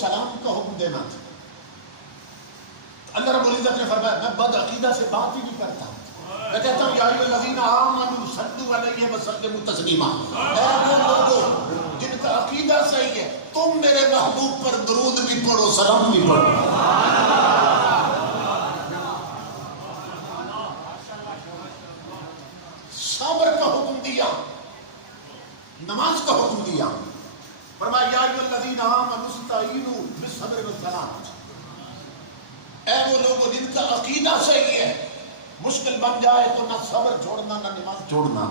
سلام کا حکم دینا تھا. اللہ رب العزت نے فرمایا میں بد عقیدہ سے بات ہی نہیں کرتا. میں کہتا ہوں یا ایھا الذین آمنوا صلوا علیہ وسلموا تسلیما. اے وہ لوگوں جن کا عقیدہ صحیح ہے تم میرے محبوب پر درود بھی پڑھو سلام بھی پڑھو. صبر کا حکم دیا, نماز کا حکم دیا. فرمایا یا ایھا الذین آمنوا استعینوا بالصبر والصلاۃ. اے وہ لوگوں جن کا عقیدہ صحیح ہے مشکل بن جائے تو نہ صبر چھوڑنا نہ نماز چھوڑنا.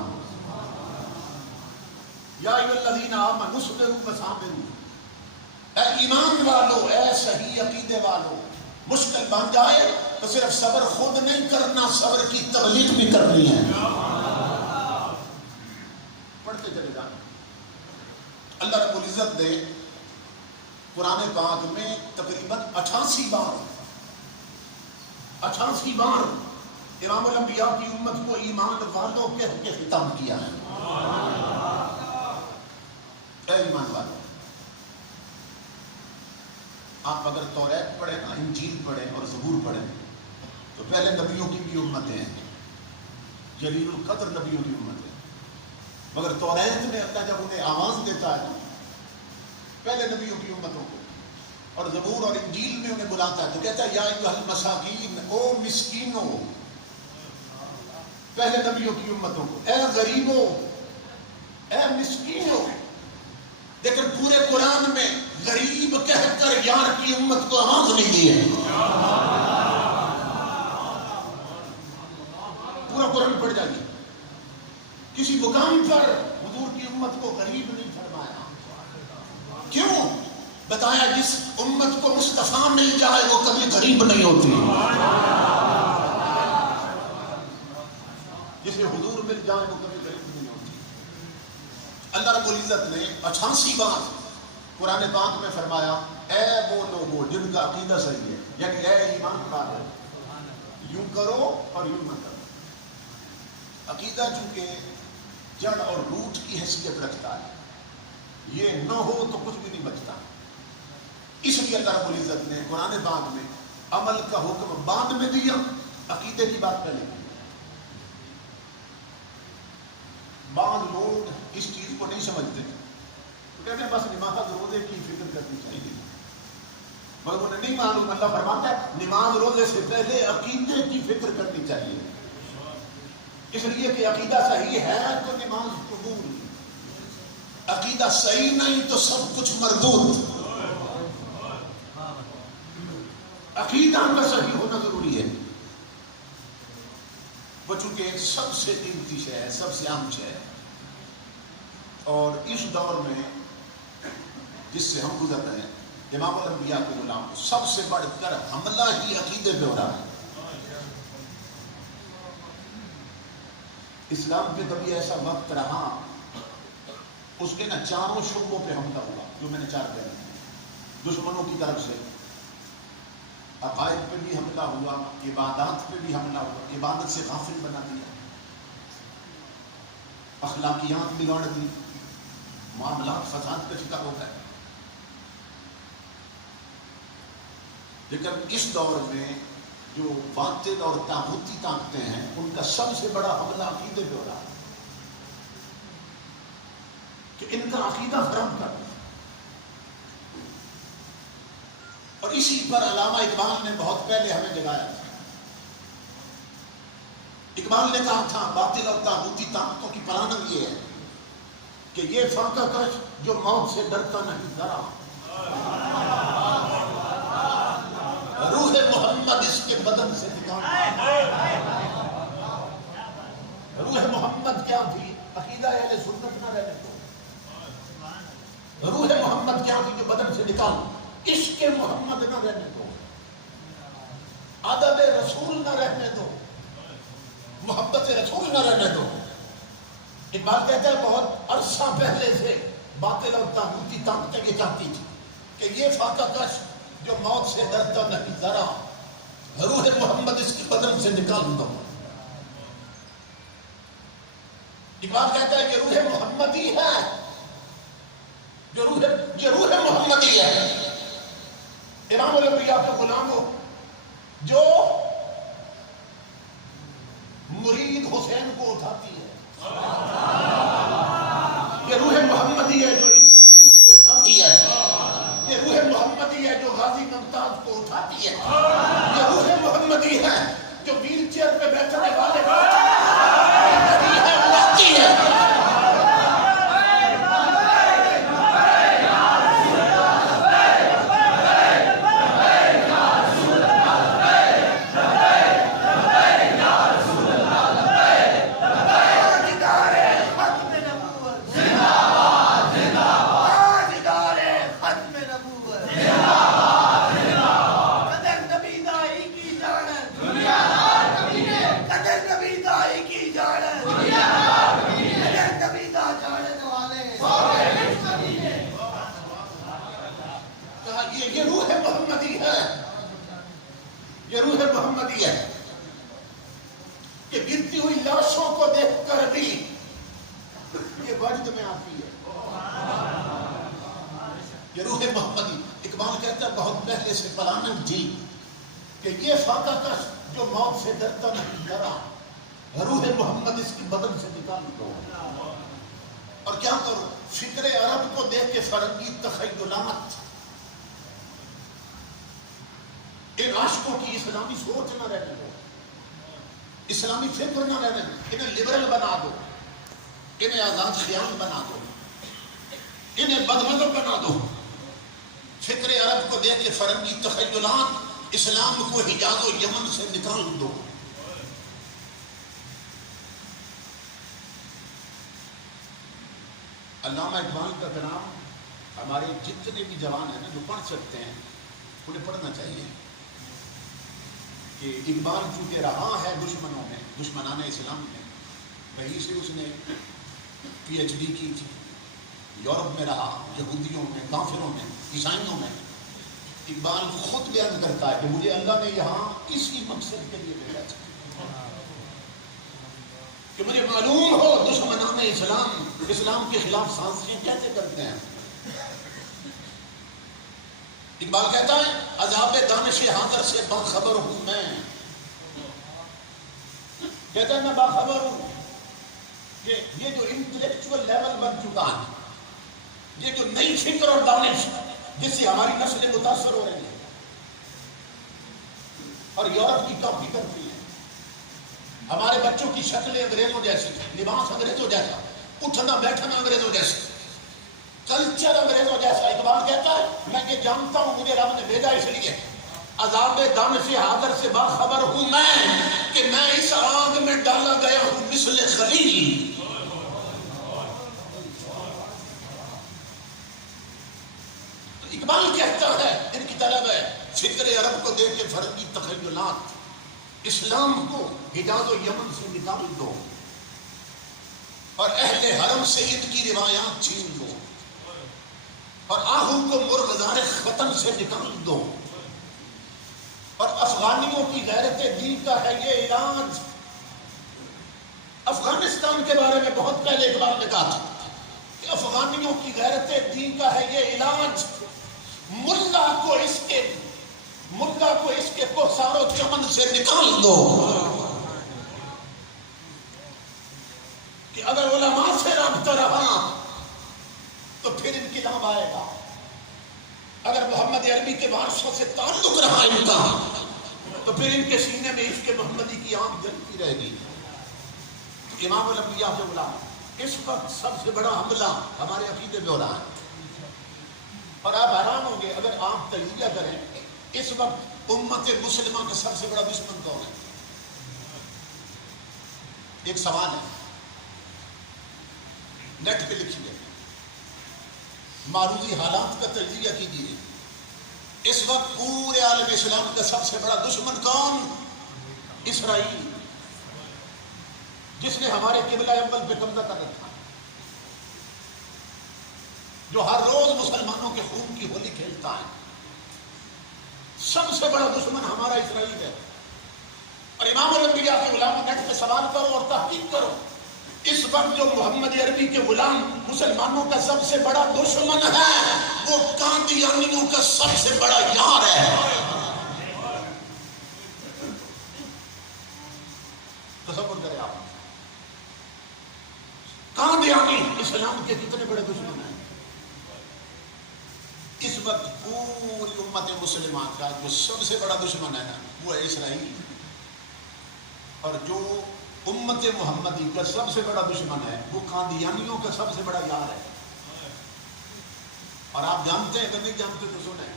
یا ایھا الذین آمنوا اصبروا وصابروا. اے ایمان والو, اے صحیح عقیدے والو, مشکل بن جائے تو صرف صبر خود نہیں کرنا, صبر کی تبلیغ بھی کرنی ہے. پڑھتے چلے جانا. اللہ رب العزت نے قرآن پاک میں تقریباً 88 بار امام الانبیاء کی امت کو ایمان والوں کہہ کے خطاب کیا ہے. اے ایمان والوں, آپ اگر توریت پڑھیں, انجیل پڑھیں اور زبور پڑھیں تو پہلے نبیوں کی بھی امتیں ہیں, جلیل القدر نبیوں کی امت ہے. مگر توریت میں اللہ جب انہیں آواز دیتا ہے پہلے نبیوں کی امتوں کو, اور زبور اور انجیل میں انہیں بلاتا ہے تو کہتا ہے یا ایھا المساکین, او مسکینوں. پہلے نبیوں کی امتوں کو اے غریبوں, اے مسکینوں. لیکن پورے قرآن میں غریب کہہ کر یار کی امت کو آواز نہیں دی ہے. پورا قرآن پڑھ جائیے, کسی مقام پر حضور کی امت کو غریب نہیں فرمایا. کیوں؟ بتایا جس امت کو مصطفیٰ مل جائے وہ کبھی غریب نہیں ہوتی. جسے حضور مل جائے وہ کبھی غریب نہیں ہوتی. اللہ رب العزت نے 88 بار قرآن پاک میں فرمایا اے وہ لوگوں جن کا عقیدہ صحیح ہے, یعنی اے ایمان والو, یوں کرو اور یوں نہ کرو. عقیدہ چونکہ جڑ اور روٹ کی حیثیت رکھتا ہے, یہ نہ ہو تو کچھ بھی نہیں بچتا. اس لیے اللہ رب العزت نے قرآن پاک میں عمل کا حکم بعد میں دیا, عقیدے کی بات پہلے کی. بعض لوگ اس چیز کو نہیں سمجھتے تو کہتے ہیں بس نماز روزے کی فکر کرنی چاہیے, مگر انہیں نہیں معلوم اللہ فرماتا ہے نماز روزے سے پہلے عقیدے کی فکر کرنی چاہیے. اس لیے کہ عقیدہ صحیح ہے تو نماز قبول, عقیدہ صحیح نہیں تو سب کچھ مردود. عقیدہ کا صحیح ہونا ضروری ہے. وہ چونکہ سب سے قیمتی شے ہے, سب سے اہم شے ہے, اور اس دور میں جس سے ہم گزر رہے ہیں امام الانبیاء کے غلام کو سب سے بڑھ کر حملہ ہی عقیدے پہ ہو رہا ہے. اسلام پہ کبھی ایسا وقت رہا اس کے نا چاروں شعبوں پہ حملہ ہوا جو میں نے 4 بیان کیے. دشمنوں کی طرف سے عقائد پہ بھی حملہ ہوا, عبادات پہ بھی حملہ ہوا, عبادت سے غافل بنا دیا, اخلاقیات بگاڑ دی, معاملات فساد کا شکار ہو گئے. لیکن اس دور میں جو باطل اور طاغوتی طاقتیں ہیں ان کا سب سے بڑا حملہ عقیدے پہ ہو رہا ہے کہ ان کا عقیدہ خراب کر. اور اسی پر علامہ اقبال نے بہت پہلے ہمیں جگایا تھا. اقبال نے کہا تھا باطل اور طاغوتی طاقتوں کی پلاننگ یہ ہے کہ یہ فاقہ کش جو موت سے ڈرتا نہیں ذرا, روح محمد اس کے بدن سے نکالتا. روح محمد کیا تھی؟ عقیدہ اہل سنت نہ رہنے دو. روح محمد کیا تھی جو بدن سے نکال؟ عشق محمد نہ رہنے دو, ادب رسول نہ رہنے دو, محبت رسول نہ رہنے دو. اقبال کہتا ہے بہت عرصہ پہلے سے باطل اور طاغوتی طاقتیں یہ چاہتی تھی کہ یہ فاقہ کش جو موت سے ڈرتا نہیں ذرا, روح محمد اس کے بدن سے نکال دو. اقبال کہتا ہے کہ روح محمدی ہے, یہ روح محمدی ہے. امام الانبیاء کے غلاموں جو مرید حسین کو اٹھاتی ہے، یہ روح محمدی ہے جو علم الدین کو اٹھاتی ہے، یہ روح محمدی ہے جو غازی ممتاز کو اٹھاتی ہے، یہ روح محمدی ہے جو ویل چیئر پہ بیٹھنے والے اٹھاتی ہے۔ یہ روح محمدی ہے، یہ روح محمدی ہے کہ گرتی ہوئی لاشوں کو دیکھ کر بھی یہ وجد میں آتی ہے، یہ روح محمدی۔ اقبال کہتا ہے بہت پہلے سے پلانک جی کہ یہ فاقہ کش جو موت سے ڈرتا نہیں ڈرا، روح محمد اس کی بدن سے نکال دو۔ اور کیا کرو؟ فکر عرب کو دیکھ کے فرنگی تخیلات، ان عاشقوں کی اسلامی سوچ نہ رہنے دو، اسلامی فکر نہ رہنے دو، انہیں لبرل بنا دو، انہیں آزاد خیال بنا دو، انہیں بدمذہب بنا دو۔ فکر عرب کو دیکھ کے فرنگی تخیلات اسلام کو حجاز و یمن سے نکال دو۔ علامہ اقبال کا کلام ہمارے جتنے بھی جوان ہیں نا جو پڑھ سکتے ہیں انہیں پڑھنا چاہیے کہ اقبال چونکہ رہا ہے دشمنوں میں، دشمنان اسلام میں، وہیں سے اس نے پی ایچ ڈی کی تھی، یورپ میں رہا، یہودیوں میں، کافروں میں، عیسائیوں میں۔ اقبال خود بیان کرتا ہے کہ مجھے اللہ نے یہاں اسی مقصد کے لیے بھیجا تھا کہ مجھے معلوم ہو دشمنان اسلام اسلام کے خلاف سازشیں کیسے کرتے ہیں۔ اقبال کہتا ہے عذاب دانش حاضر سے باخبر ہوں میں، کہتا ہے میں باخبر ہوں کہ یہ جو انٹلیکچوئل لیول بن چکا ہے، یہ جو نئی فکر اور دانش جس سے ہماری نسلیں متاثر ہو رہی ہیں اور یورپ کی کاپی کرتی ہے، ہمارے بچوں کی شکلیں انگریزوں جیسی، لباس انگریزوں جیسا، اٹھنا بیٹھنا انگریزوں جیسا، کلچر انگریزوں جیسا۔ اقبال کہتا ہے میں یہ جانتا ہوں مجھے رب نے بھیجا اس لیے عذاب دانش حاضر سے باخبر ہوں میں کہ میں اس آگ میں ڈالا گیا ہوں مثل خلیل۔ اقبال کہتا ہے ان کی طلب ہے فکر عرب کو دیکھ کے فرنگی تخیلات اسلام کو حجاز و یمن سے نکال دو اور اہل حرم سے ان کی روایات چھین دو اور آہو کو مرغزار ختم سے نکال دو اور افغانیوں کی غیرت دین کا ہے یہ علاج۔ افغانستان کے بارے میں بہت پہلے اقبال نے کہا تھا کہ افغانیوں کی غیرت دین کا ہے یہ علاج، ملا کو اس کے کوثار و چمن سے نکال دو کہ اگر علماء سے رابطہ رہا تو پھر انقلاب آئے گا، اگر محمد عربی کے وارثوں سے تعلق رہا ان کا تو پھر ان کے سینے میں عشق محمدی کی آگ جلتی رہے گی۔ امام الانبیاء کے غلام اس وقت سب سے بڑا حملہ ہمارے عقیدے میں ہو رہا ہے اور آپ حیران ہوں گے اگر آپ تجزیہ کریں اس وقت امت مسلمہ کا سب سے بڑا دشمن کون ہے؟ ایک سوال ہے، نیٹ پہ لکھیے، معروضی حالات کا تجزیہ کیجیے۔ اس وقت پورے عالم اسلام کا سب سے بڑا دشمن کون؟ اسرائیل، جس نے ہمارے قبلہ اول پہ قبضہ کر رکھا، جو ہر روز مسلمانوں کے خون کی ہولی کھیلتا ہے۔ سب سے بڑا دشمن ہمارا اسرائیل ہے۔ اور امام الانبیاء کے غلام نیٹ پہ سوال کرو اور تحقیق کرو، اس وقت جو محمد عربی کے غلام مسلمانوں کا سب سے بڑا دشمن ہے وہ قادیانیوں کا سب سے بڑا یار ہے۔ بڑے دشمن ہیں. اس وقت پوری امت مسلمان کا جو سب سے بڑا دشمن ہے نا وہ ہے اسرائیل. اور جو امت محمدی کا سب سے بڑا دشمن ہے وہ قادیانیوں کا سب سے بڑا یار ہے. اور آپ جانتے ہیں کہ نہیں جانتے تو سنیں,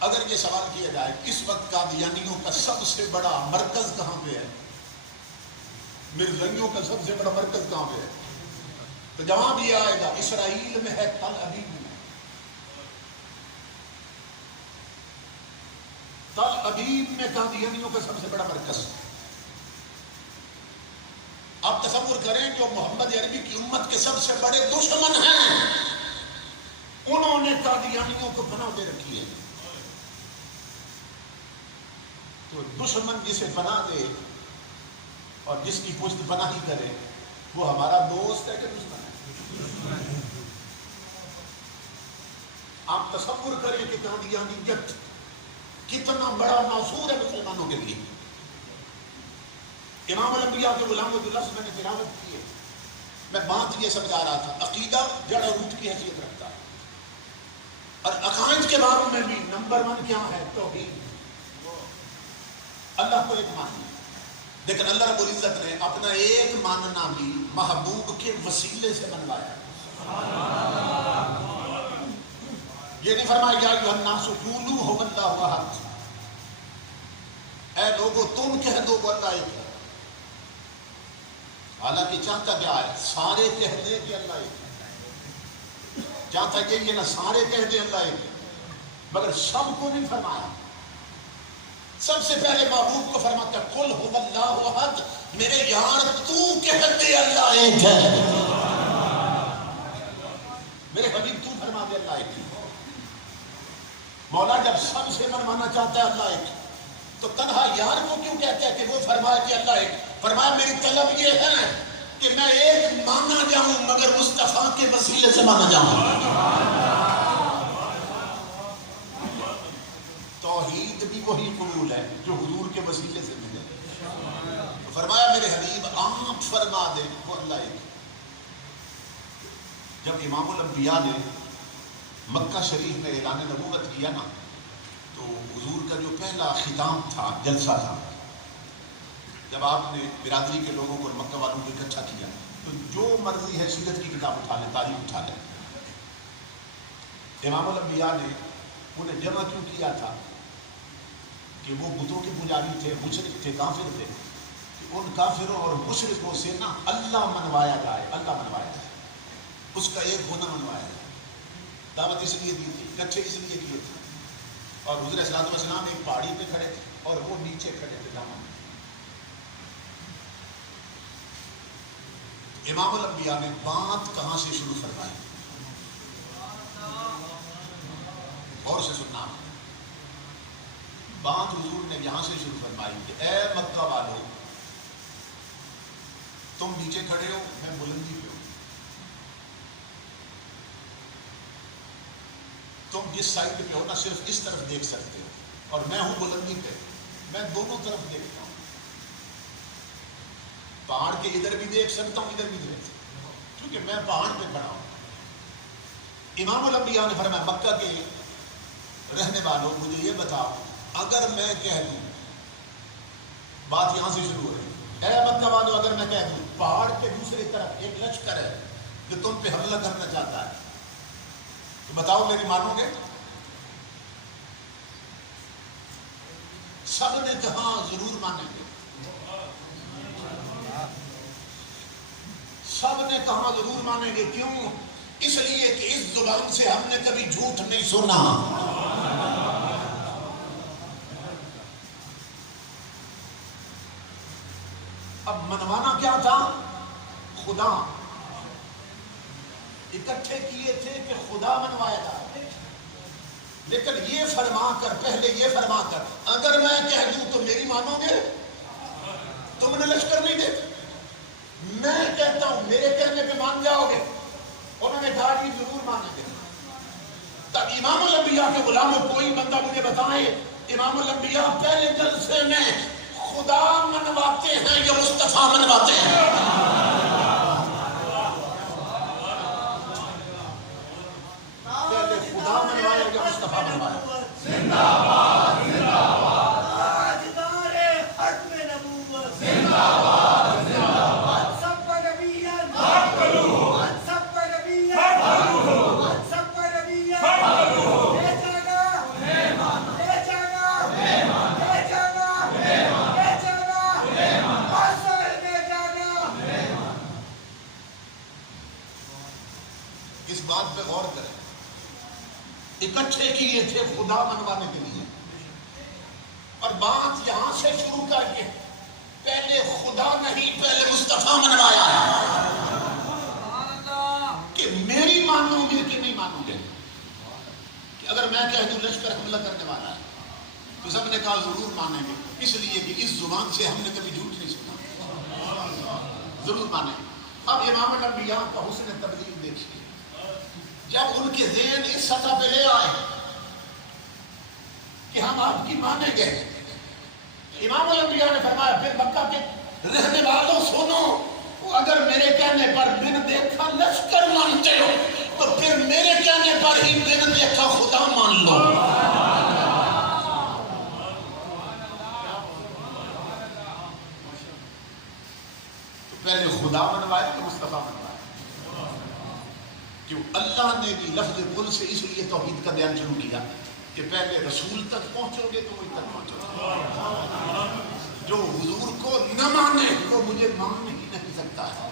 اگر یہ سوال کیا جائے اس وقت قادیانیوں کا سب سے بڑا مرکز کہاں پہ ہے, مرزائیوں کا سب سے بڑا مرکز کہاں پہ ہے, تو جواب یہ آئے گا اسرائیل میں ہے, تل ابیب میں. تل ابیب میں قادیانیوں کا سب سے بڑا مرکز. آپ تصور کریں جو محمد عربی کی امت کے سب سے بڑے دشمن ہیں انہوں نے قادیانیوں کو پناہ دے رکھی ہے. تو دشمن جسے پناہ دے اور جس کی پشت پناہی کرے وہ ہمارا دوست ہے کہ دشمن ہے؟ آپ تصور کریں کہ قادیانیت کتنا بڑا ناصور ہے مسلمانوں کے لیے. امام الانبیاء کے غلام عبداللہ سے میں نے تلاوت کی ہے. میں بات یہ سمجھا رہا تھا عقیدہ جڑ اور روٹ کی حیثیت رکھتا ہے, اور عقائد کے بارے میں بھی نمبر 1 کیا ہے؟ توحید. اللہ کو ایک ماننا, لیکن اللہ رب العزت نے اپنا ایک ماننا بھی محبوب کے وسیلے سے بنوایا. یہ نہیں فرمایا یا ایھا الناس قولوا ھو اللہ احد, اے لوگو تم کہہ دو وہ اللہ ایک ہے. حالانکہ چاہتا کیا ہے؟ سارے کہہ دیں کہ اللہ ایک ہے. چاہتا یہ نہ سارے کہہ دیں اللہ ایک ہے, مگر سب کو نہیں فرمایا. سب سے پہلے محبوب کو فرماتا قل ھو اللہ احد, میرے یار تو کہہ دے اللہ ایک ہے. میرے حبیب تو فرما دے اللہ ایک ہے. مولا جب سب سے منوانا چاہتا ہے اللہ ایک, تو تنہا یار کو کیوں کہتا ہے کہ وہ فرمائے کہ اللہ ایک؟ فرمایا میری طلب یہ ہے کہ میں ایک مانا جاؤں مگر مصطفیٰ کے وسیلے سے مانا جاؤں. توحید بھی وہی قبول ہے جو حضور کے وسیلے سے ملے. تو فرمایا میرے حبیب آپ فرما دیں وہ اللہ ایک. جب امام الانبیاء نے مکہ شریف میں اعلان نبوت کیا نا, تو حضور کا جو پہلا خطاب تھا, جلسہ تھا, جب آپ نے برادری کے لوگوں کو مکہ والوں کو اکٹھا کیا تو جو مرضی ہے سیرت کی کتاب اٹھا لیں, تاریخ اٹھا لیں. امام الانبیاء نے انہیں جمع کیوں کیا تھا کہ وہ بتوں کے پجاری تھے, مشرک تھے, کافر تھے, کہ ان کافروں اور مشرکوں سے نا اللہ منوایا جائے, اللہ منوایا جائے, اس کا ایک ہونا منوایا جائے. دعوت اس لیے دی تھی, اکٹھے اس لیے کیے تھے. اور حضور صلی اللہ علیہ وسلم ایک پہاڑی پہ کھڑے تھے اور وہ نیچے کھڑے تھے دامن میں. امام الانبیاء نے بات کہاں سے شروع فرمائی؟ اور سے سننا, بات حضور نے یہاں سے شروع فرمائی کہ اے مکہ والو, تم نیچے کھڑے ہو, میں بلندی پہ ہوں. تم جس سائڈ پہ ہو نا صرف اس طرف دیکھ سکتے ہو, اور میں ہوں بلندی پہ, میں دونوں طرف دیکھتا ہوں. پہاڑ کے ادھر بھی دیکھ سکتا ہوں, ادھر بھی دیکھ سکتا ہوں, کیونکہ میں پہاڑ پہ کھڑا ہوں. امام الانبیاء نے فرمایا مکہ کے رہنے والوں مجھے یہ بتاؤ, اگر میں کہہ دوں, بات یہاں سے شروع ہو رہی ہے, اے مکہ والوں اگر میں کہہ دوں پہاڑ کے دوسری طرف ایک لشکر ہے جو تم پہ حملہ کرنا چاہتا ہے, تو بتاؤ میری مانو گے؟ سب نے کہا ضرور مانیں گے. سب نے کہا ضرور مانیں گے. کیوں؟ اس لیے کہ اس زبان سے ہم نے کبھی جھوٹ نہیں سنا. اب منوانا کیا تھا؟ خدا. اکٹھے کیے تھے کہ خدا منوایا جائے, لیکن یہ فرما کر, پہلے یہ فرما کر اگر میں کہہ دوں تو میری مانو گے؟ تم نے لشکر نہیں دیتے, میں کہتا ہوں میرے کہنے پہ مان جاؤ گے؟ انہوں نے کہا کہ ضرور مانیں گے. تب امام الانبیاء کے غلاموں کوئی بندہ مجھے بتائے امام الانبیاء پہلے جلسے میں خدا منواتے ہیں یا مصطفیٰ منواتے ہیں؟ خدا منوایا یا مصطفیٰ منوایا؟ زندہ باد زندہ باد تاجدار ختم نبوت زندہ باد زندہ باد سب نبیان مقبول سب نبیان مقبول سب نبیان مقبول لے جانا مہمان لے جانا مہمان لے جانا مہمان لے جانا مہمان حاصل لے جانا مہمان. اس بات پہ غور کریں، اکٹھے کیے تھے خدا منوانے کے لیے، اور بات یہاں سے شروع کر کے پہلے خدا نہیں پہلے مصطفیٰ منوایا کہ میری مانو گے کہ نہیں مانو گے. کہ اگر میں کہہ دوں لشکر حملہ کرنے والا ہے تو سب نے کہا ضرور مانیں گے، اس لیے کہ اس زبان سے ہم نے کبھی جھوٹ نہیں سنا، ضرور مانیں گے. اب امام الانبیاء کا حسن تبلیغ دیکھیے، جب ان کے ذہن اس سطح پہ لے آئے کہ ہم آپ کی مانیں گے، امام الانبیاء نے فرمایا پھر مکہ کے رہنے والوں سنو، اگر میرے کہنے پر بن دیکھا لشکر مانتے ہو تو پھر میرے کہنے پر ہی بن دیکھا خدا مان لو. تو پہلے خدا منوایا کہ مصطفیٰ منوایا؟ کیوں اللہ نے بھی لفظ قل سے اس لیے توحید کا بیان شروع کیا کہ پہلے رسول تک پہنچو گے تو مجھ تک پہنچو گے. جو حضور کو نہ مانے وہ مجھے مان ہی نہیں سکتا ہے.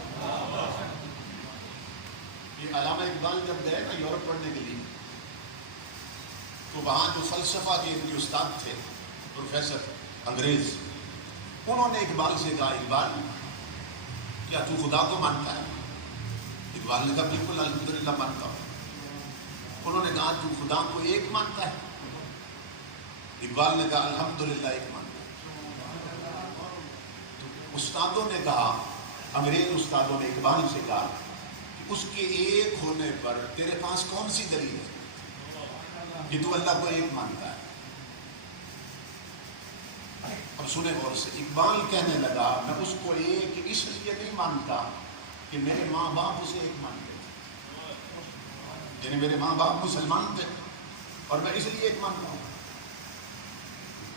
یہ علامہ اقبال جب گئے نا یورپ پڑھنے کے لیے تو وہاں جو فلسفہ کے ان کے استاد تھے پروفیسر انگریز، انہوں نے اقبال سے کہا اقبال کیا تو خدا کو مانتا ہے؟ اقبال نے کہا بالکل الحمدللہ مانتا ہوں. انہوں نے کہا تو خدا کو ایک مانتا ہے؟ اقبال نے کہا الحمدللہ ایک مانتا ہے. تو استادوں نے کہا، انگریز استادوں نے اقبال سے کہا کہ اس کے ایک ہونے پر تیرے پاس کون سی دلیل ہے کہ تو اللہ کو ایک مانتا ہے؟ اب سنیں غور سے، اقبال کہنے لگا میں اس کو ایک اس لیے نہیں مانتا کہ میرے ماں باپ اسے ایک مانتے تھے، یعنی میرے ماں باپ مسلمان تھے اور میں اس لیے ایک مانتا ہوں.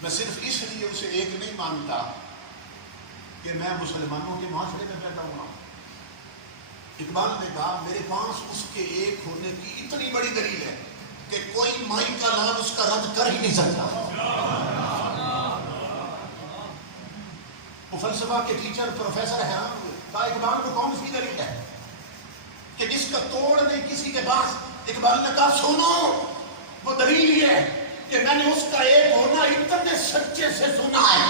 میں صرف اس لیے اسے ایک نہیں مانتا کہ میں مسلمانوں کے معاشرے میں پیدا ہوا ہوں. اقبال نے کہا میرے پاس اس کے ایک ہونے کی اتنی بڑی دلیل ہے کہ کوئی مائی کا لال اس کا رد کر ہی نہیں سکتا. وہ فلسفہ کے ٹیچر پروفیسر حیران ہوئے، کہا اقبال کو کون سی دلیل ہے کہ جس کا توڑ نہیں کسی کے پاس؟ اقبال نے کہا سنو، وہ دلیل یہ ہے کہ میں نے اس کا ایک ہونا اتنے سچے سے سنا ہے،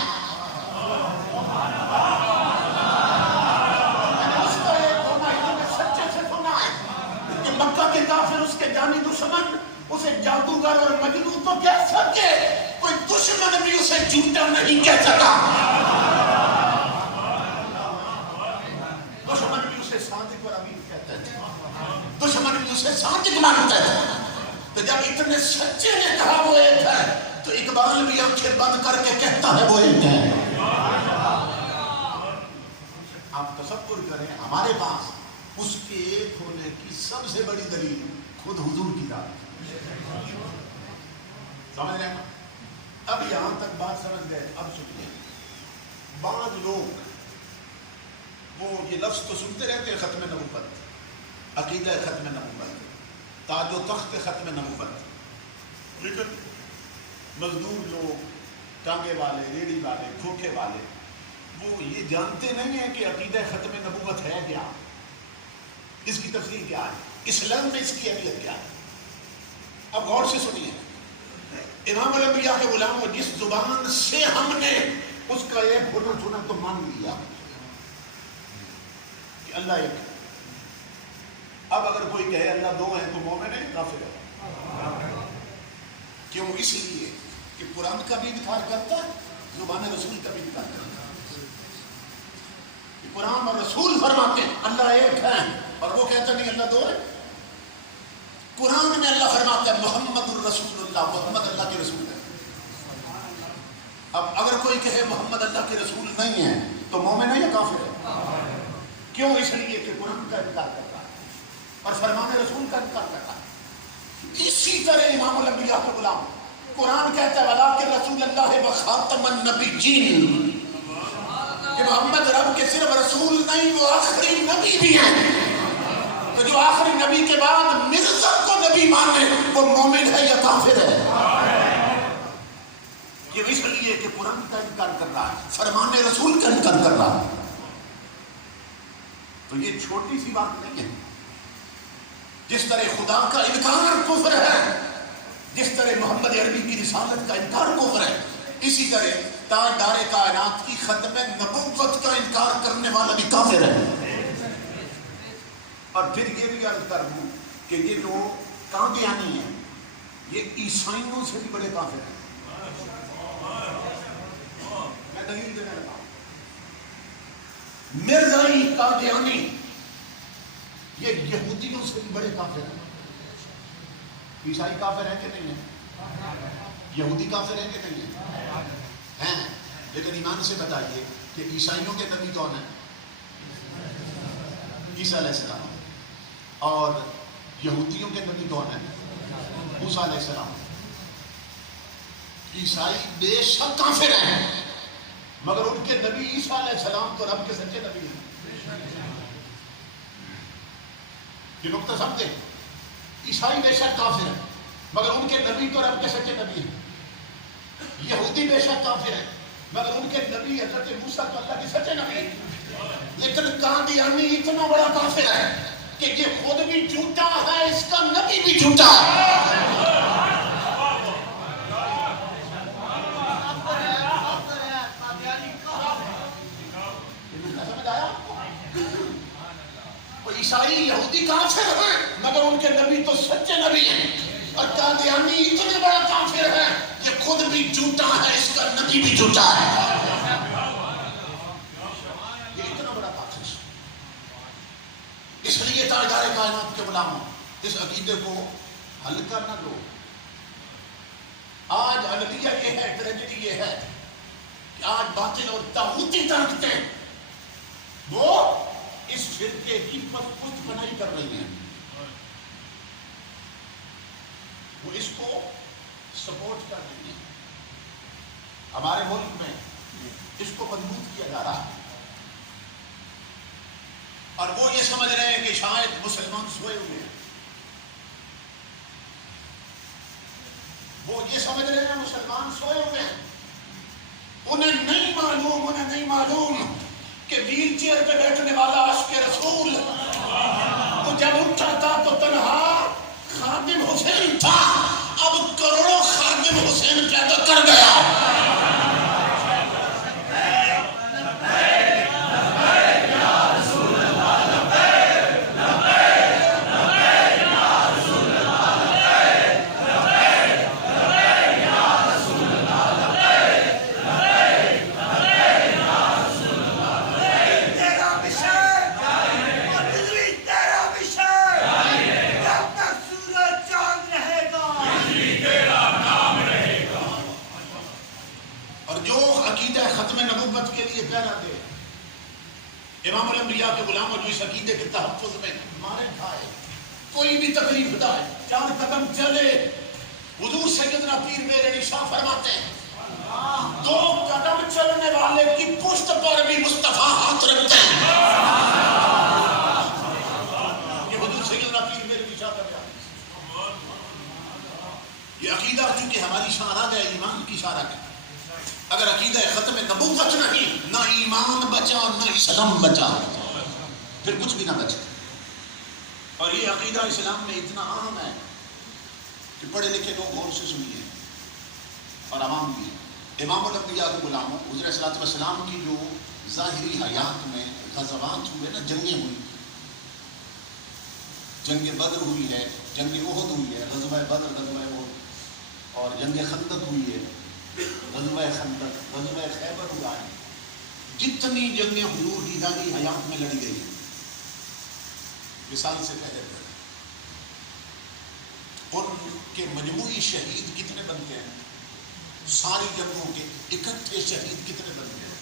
میں نے اس کا ایک ہونا اتنے سچے سے سنا ہے کہ مکہ کے کافر اس کے جانی دشمن اسے جادوگر اور مجنون تو کہہ سکے، کوئی دشمن بھی اسے جھوٹا نہیں کہہ سکا. دشمن بھی اسے صادق اور امین کہتے تھے، دشمن بھی اسے صادق مانتے تھے. تو جب اتنے سچے نے کہا وہ ایک ہے تو اقبال بھی آنکھیں بند کر کے کہتا ہے وہ ایک ہے. آپ تصور کریں ہمارے پاس اس کے ایک ہونے کی سب سے بڑی دلیل خود حضور کی ذات. سمجھ رہے ہیں؟ اب یہاں تک بات سمجھ گئے. اب سنیے، بعض لوگ وہ یہ لفظ تو سنتے رہتے ہیں ختم نبوت، عقیدہ ختم نبوت، تاج و تخت ختم نبوت، لیکن مزدور لوگ، ٹانگے والے، ریڑھی والے، کھوکھے والے، وہ یہ جانتے نہیں ہیں کہ عقیدہ ختم نبوت ہے کیا، اس کی تفصیل کیا ہے، اسلام میں اس کی اہمیت کیا ہے. اب غور سے سنیے، امام الانبیاء کے غلاموں، جس زبان سے ہم نے اس کا ایک ہونا سنا تو مان لیا کہ اللہ ایک ہے. اب اگر کوئی کہے اللہ دو ہے تو مومن ہے، کافر ہے. کیوں؟ اس لیے کہ قرآن کا بھی انکار کرتا ہے، زبان رسول کا بھی انکار کرتا ہے. کہ قرآن اور رسول فرماتے ہیں اللہ ایک ہے اور وہ کہتا نہیں اللہ دو ہے. قرآن میں اللہ فرماتا ہے محمد الرسول اللہ، محمد اللہ کے رسول ہے. اب اگر کوئی کہے محمد اللہ کے رسول نہیں ہے تو مومن ہے یا کافر ہے؟ کیوں؟ اس لیے کہ قرآن کا انکار کرتا ہے اور فرمان رسول کا انکار کرتا ہے. اسی طرح امام الانبیاء کے غلام قرآن کہتا ہے وَلَٰكِن رسول اللہ وَخَاتَمَ النَّبِيِّينَ کہ محمد رب کے صرف رسول نہیں وہ آخری نبی بھی ہیں. تو جو آخری نبی کے بعد مرزا کو نبی مانے وہ مومن ہے یا کافر ہے؟ یہ اس لیے کہ قرآن کا انکار کر رہا ہے, فرمان رسول کا انکار کر رہا ہے. تو یہ چھوٹی سی بات نہیں ہے. جس طرح خدا کا انکار کفر ہے, جس طرح محمد عربی کی رسالت کا انکار کفر ہے, اسی طرح تاجدار کائنات کی ختم نبوت کا انکار کرنے والا بھی کافر ہے. اور پھر یہ بھی عرض کر دوں کہ یہ جو قادیانی ہیں یہ عیسائیوں سے بھی بڑے کافر ہیں. میں دلیل دینے لگا. مرزائی قادیانی یہ یہودیوں سے بھی بڑے کافر ہیں. عیسائی کافر ہے کہ نہیں ہے؟ یہودی کافر ہے کہ نہیں ہے؟ ہیں. لیکن ایمان سے بتائیے کہ عیسائیوں کے نبی کون ہیں؟ عیسیٰ علیہ السلام. اور یہودیوں کے نبی کون ہیں؟ موسیٰ علیہ السلام. عیسائی بے شک کافر ہیں مگر ان کے نبی عیسیٰ علیہ السلام تو رب کے سچے نبی ہیں. یہ نقطہ سمجھے. عیسائی بے شک کافر ہیں مگر ان کے نبی تو رب کے سچے نبی ہیں. یہودی بے شک کافر ہیں مگر ان کے نبی حضرت موسیٰ تو اللہ کے سچے نبی ہیں. لیکن قادیانی اتنا بڑا کافر ہے کہ یہ خود بھی جھوٹا ہے, اس کا نبی بھی جھوٹا ہے. سمجھ آیا؟ عیسائی یہودی کافر ہیں مگر ان کے نبی تو سچے نبی ہیں. اور قادیانی اتنے بڑا کافر ہے یہ خود بھی جھوٹا ہے, اس کا نبی بھی جھوٹا ہے. اس لیے تاجدار کائنات کے غلاموں اس عقیدے کو ہلکا نہ لو. آج الوداع یہ ہے, ٹریجڈی یہ ہے کہ آج باطل اور طاغوتی طاقتیں وہ اس فرقے کی پشت پناہی کر رہی ہیں. وہ اس کو سپورٹ کر رہی ہیں. ہمارے ملک میں اس کو مضبوط کیا جا رہا ہے اور وہ یہ سمجھ رہے ہیں کہ شاید مسلمان سوئے ہوئے ہیں. وہ یہ سمجھ رہے ہیں مسلمان سوئے ہوئے ہیں. انہیں نہیں معلوم کہ ویل چیئر پہ بیٹھنے والا عاشق رسول وہ جب اٹھا تھا تو تنہا خادم حسین تھا, اب کروڑوں خادم حسین پیدا کر گیا. امام الانبیاء کے غلام جو اس عقیدے کے تحفظ میں مارے کھائے, کوئی بھی تکلیف دائے, 4 قدم چلے. حضور سیدنا پیر میرے نشاء فرماتے ہیں 2 قدم چلنے والے کی پشت پر بھی مصطفیٰ ہاتھ رکھتے ہیں. یہ حضور سیدنا پیر میرے نشاء کا بیان ہے. یہ عقیدہ چونکہ ہماری شارہ ہے, ایمان کی شارہ ہے. اگر عقیدہ ختم نبوت نہیں, نہ ایمان بچا نہ اسلام بچا, پھر کچھ بھی نہ بچے. اور یہ عقیدہ اسلام میں اتنا عام ہے کہ پڑھے لکھے لوگ غور سے سنیے اور عوام بھی. امام الانبیاء کے غلاموں حضور صلی اللہ علیہ وسلم کی جو ظاہری حیات میں غزوات ہوئے نا, جنگیں ہوئی, جنگ بدر ہوئی ہے, جنگ احد ہوئی ہے, غزوہ بدر, غزوہ احد, اور جنگ خندق ہوئی ہے, غزوہ خندق, غزوہ خیبر ہوا ہے. جتنی جنگیں حضور کی ظاہری حیات میں لڑی گئی ہیں وصال سے پہلے ان کے مجموعی شہید کتنے بنتے ہیں؟ ساری جنگوں کے اکٹھے شہید کتنے بنتے ہیں؟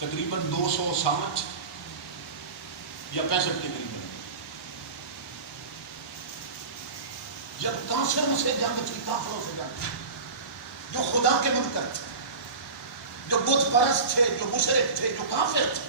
تقریباً 260 یا 65 کے قریب. جب کافروں سے جنگ تھی، کافروں سے جنگ تھی جو خدا کے منکر تھے، جو بت پرست تھے، جو مشرک تھے، جو کافر تھے،